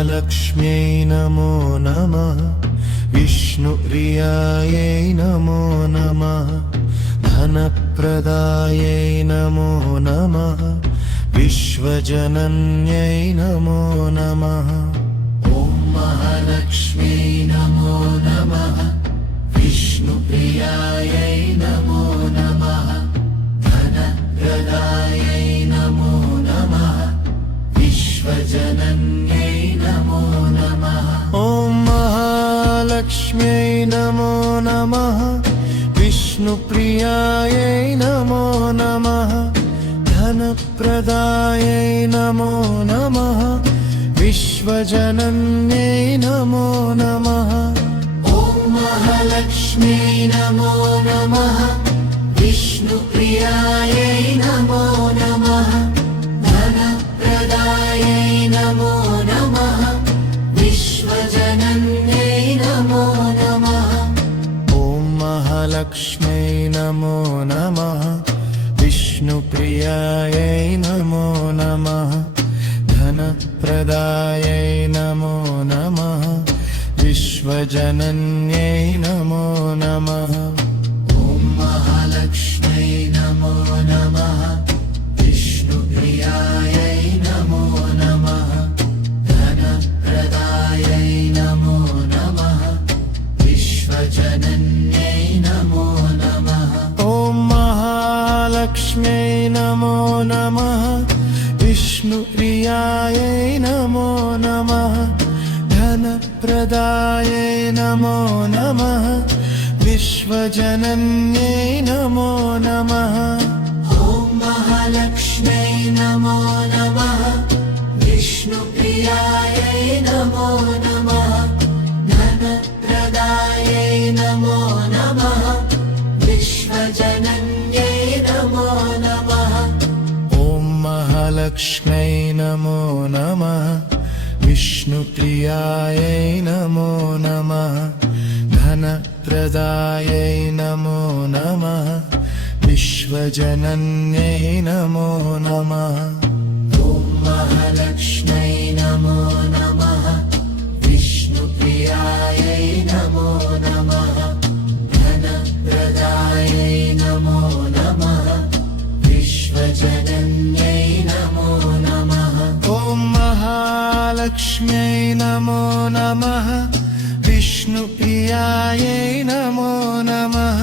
महालक्ष्म्यै नमो नमः विष्णुप्रियायै नमो नमः धनप्रदायै नमो नमः विश्वजनन्यै नमो नमः ॐ महालक्ष्म्यै नमो नमः विष्णुप्रियायै नमो नमः धनप्रदायै नमो नमः विश्वजनन्यै नमो नमः ॐ महालक्ष्म्यै नमो नमः विष्णुप्रियायै नमो नमः धनप्रदायै नमो नमः विश्वजनन्यै नमो नमः ॐ महालक्ष्म्यै नमो नमः विष्णुप्रियायै नमो नमः धनप्रदायै नमो नमः विश्वजनन्यै नमो नमः ॐ महालक्ष्म्यै नमो नमः विष्णुप्रियायै नमो नमः धनप्रदायै नमो नमः विश्वजनन्यै नमो नमः ॐ महालक्ष्म्यै नमो नमः विष्णुप्रियायै नमो नमः धनप्रदायै नमो नमः विश्वजनन्यै नमो नमः ॐ महालक्ष्म्यै नमो नमः विष्णुप्रियायै नमो नमः धनप्रदायै नमो नमः विश्वजनन्यै नमो नमः ॐ महालक्ष्म्यै नमो नमः विष्णुप्रियायै नमो नमः धनप्रदायै नमो नमः विश्वजनन्यै नमो नमः ॐ महालक्ष्म्यै नमो नमः विष्णुप्रियायै नमो नमः धनप्रदायै नमो नमः विश्वजनन्यै नमो नमः ॐ महालक्ष्म्यै नमो नमः विष्णुप्रियायै नमो नमः धनप्रदायै नमो नमः विश्वजनन्यै नमो नमः ॐ महालक्ष्म्यै नमो नमः विष्णुप्रियायै नमो नमः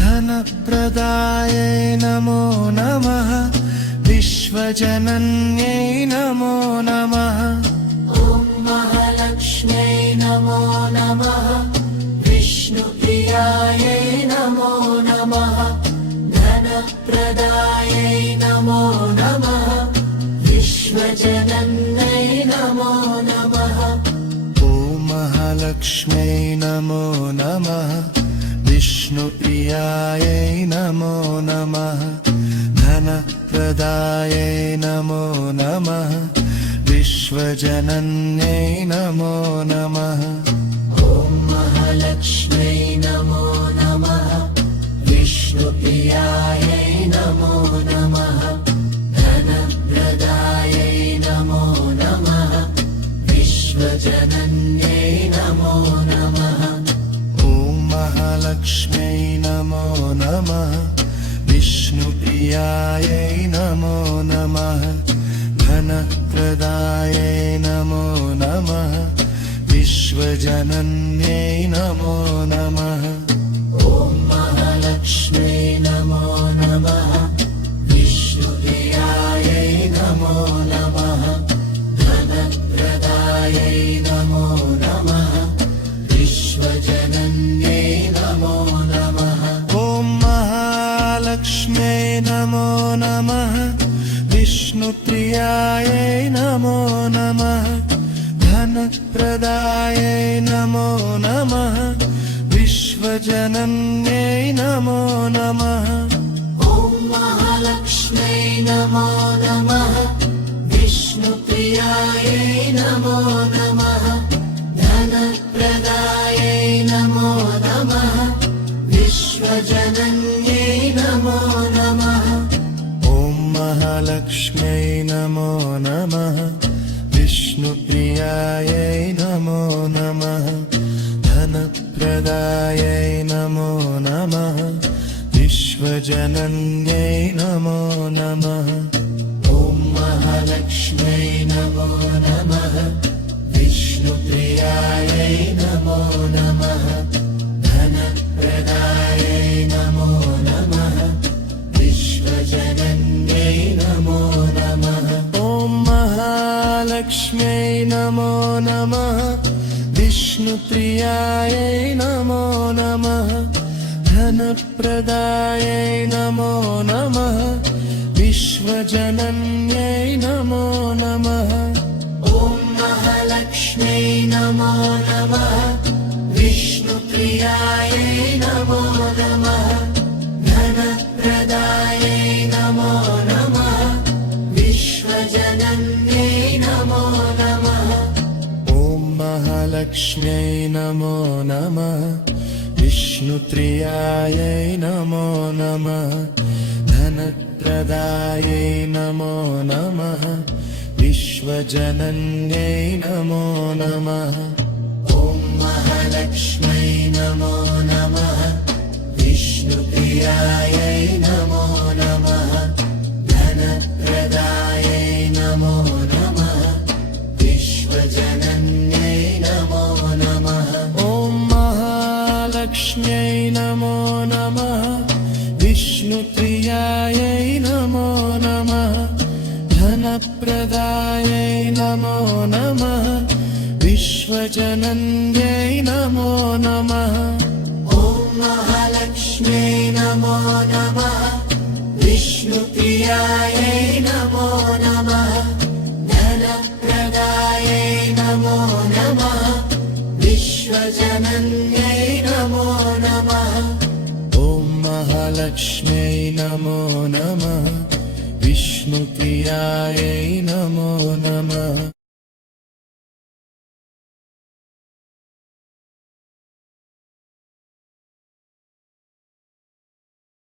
धनप्रदायै नमो नमः विश्वजनन्यै नमो नमः ॐ महालक्ष्म्यै नमो नमः विष्णुप्रियायै नमो नमः धनप्रदायै नमो नमः विश्वजनन्यै नमो नमः ॐ महालक्ष्म्यै नमो नमः विष्णुप्रियायै नमो नमः धनप्रदायै नमो नमः विश्वजनन्यै नमो नमः ॐ महालक्ष्म्यै नमो नमः विष्णुप्रियायै नमो नमः धनप्रदायै नमो नमः विश्वजनन्यै नमो नमः ॐ महालक्ष्म्यै नमो नमः विष्णुप्रियायै नमो नमः धनप्रदायै नमो नमः विश्वजनन्यै नमो नमः ॐ महालक्ष्म्यै नमो नमः विष्णुप्रियायै नमो नमः धनप्रदायै नमो नमः विश्वजनन्यै नमो नमः ॐ महालक्ष्म्यै नमो नमः विष्णुप्रियायै नमो नमः धनप्रदायै नमो नमः विश्वजनन्यै नमो नमः ॐ महालक्ष्म्यै नमो नमः विष्णुप्रियायै नमो नमः धनप्रदायै नमो नमः विश्वजनन्यै नमो नमः ॐ महालक्ष्म्यै नमो नमः विष्णुप्रियायै नमो नमः धनप्रदायै नमो नमः विश्वजनन्यै नमो नमः ॐ महालक्ष्म्यै नमो नमः विष्णुप्रियायै नमो नमः धनप्रदायै नमो नमः विश्वजनन्यै नमो नमः ॐ महालक्ष्म्यै नमो नमः विष्णुप्रियायै नमो नमः धनप्रदायै नमो नमः विश्वजनन्यै नमो नमः ॐ महालक्ष्म्यै नमो नमः विष्णुप्रियायै नमो नमः धनप्रदायै नमो नमः विश्वजनन्यै नमो नमः ॐ महालक्ष्म्यै नमो नमः विष्णुप्रियायै नमो नमः धनप्रदायै नमो नमः विश्वजनन्यै नमो नमः ॐ महालक्ष्म्यै नमो नमः विष्णुप्रियायै नमो नमः धनप्रदायै नमो नमः विश्वजनन्यै नमो नमः ॐ महालक्ष्म्यै नमो नमः विष्णुप्रियायै नमो नमः धनप्रदायै नमो नमः विश्वजनन्यै नमो नमः ॐ महालक्ष्म्यै नमो नमः विष्णुप्रियायै नमो नमः धनप्रदायै नमो नमः विश्वजनन्यै नमो नमः ॐ महालक्ष्म्यै नमो नमः विष्णुप्रियायै